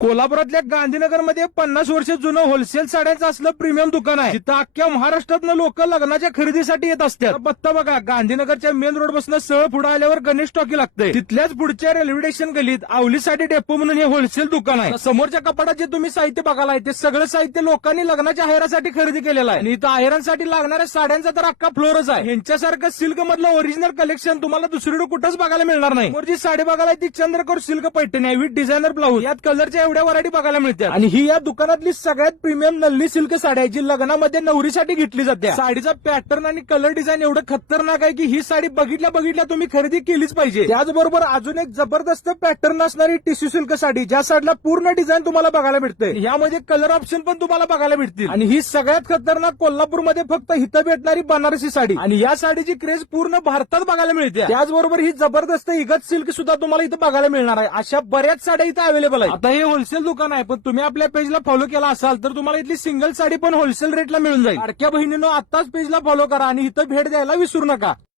कोल्हापुरातल्या गांधीनगरमध्ये 50 वर्ष जुनं होलसेल साड्यांचं असलं प्रीमियम दुकान आहे. जिथं अख्ख्या महाराष्ट्रातनं लोक लग्नाच्या खरेदीसाठी येत असतात. बत्ता बघा, गांधीनगरच्या मेन रोड बसनं सळ पुढे आल्यावर गणेश टॉकी लागतंय. तिथल्याच पुढच्या रेल्वे स्टेशन गलीत आवलीसाठी डेपो म्हणून हे होलसेल दुकान आहे. समोरच्या कपाटात जे तुम्ही साहित्य बघायला ते सगळं साहित्य लोकांनी लग्नाच्या आहेरासाठी खरेदी केलेलं आहे. आणि इथं आहेरांसाठी लागणाऱ्या साड्यांचा तर अख्खा फ्लोरच आहे. यांच्यासारखं सिल्क मधलं ओरिजिनल कलेक्शन तुम्हाला दुसरीकडे कुठंच बघायला मिळणार नाही. जी साडी बघायला ती चंद्रकोर सिल्क पैठणी आहे विथ डिझायनर ब्लाऊज. यात कलरच्या एवढ्या व्हरायटी बघायला मिळतात. आणि ही या दुकानातली सगळ्यात प्रीमियम नल्ली सिल्क साडी आहे जी लग्नामध्ये नवरीसाठी घेतली जाते. साडीचा पॅटर्न आणि कलर डिझाईन एवढं खतरनाक आहे की ही साडी बघितल्या तुम्ही खरेदी केलीच पाहिजे. त्याचबरोबर अजून एक जबरदस्त पॅटर्न असणारी टिश्यू सिल्क साडी ज्या साडीला पूर्ण डिझाईन तुम्हाला बघायला मिळते. यामध्ये कलर ऑप्शन पण तुम्हाला बघायला मिळतील. आणि ही सगळ्यात खतरनाक कोल्हापूरमध्ये फक्त हिथं भेटणारी बनारसी साडी. आणि या साडीची क्रेज पूर्ण भारतात बघायला मिळते. त्याचबरोबर ही जबरदस्त इगत सिल्क सुद्धा तुम्हाला इथं बघायला मिळणार आहे. अशा बऱ्याच साड्या इथं अवेलेबल आहे. आता हे होलसेल दुकान आहे पण तुम्ही आपल्या पेजला फॉलो केला असाल तर तुम्हाला इथली सिंगल साडी पण होलसेल रेटला मिळून जाईल. लाडक्या बहिणींनो आताच पेजला फॉलो करा आणि इथं भेट द्यायला विसरू नका.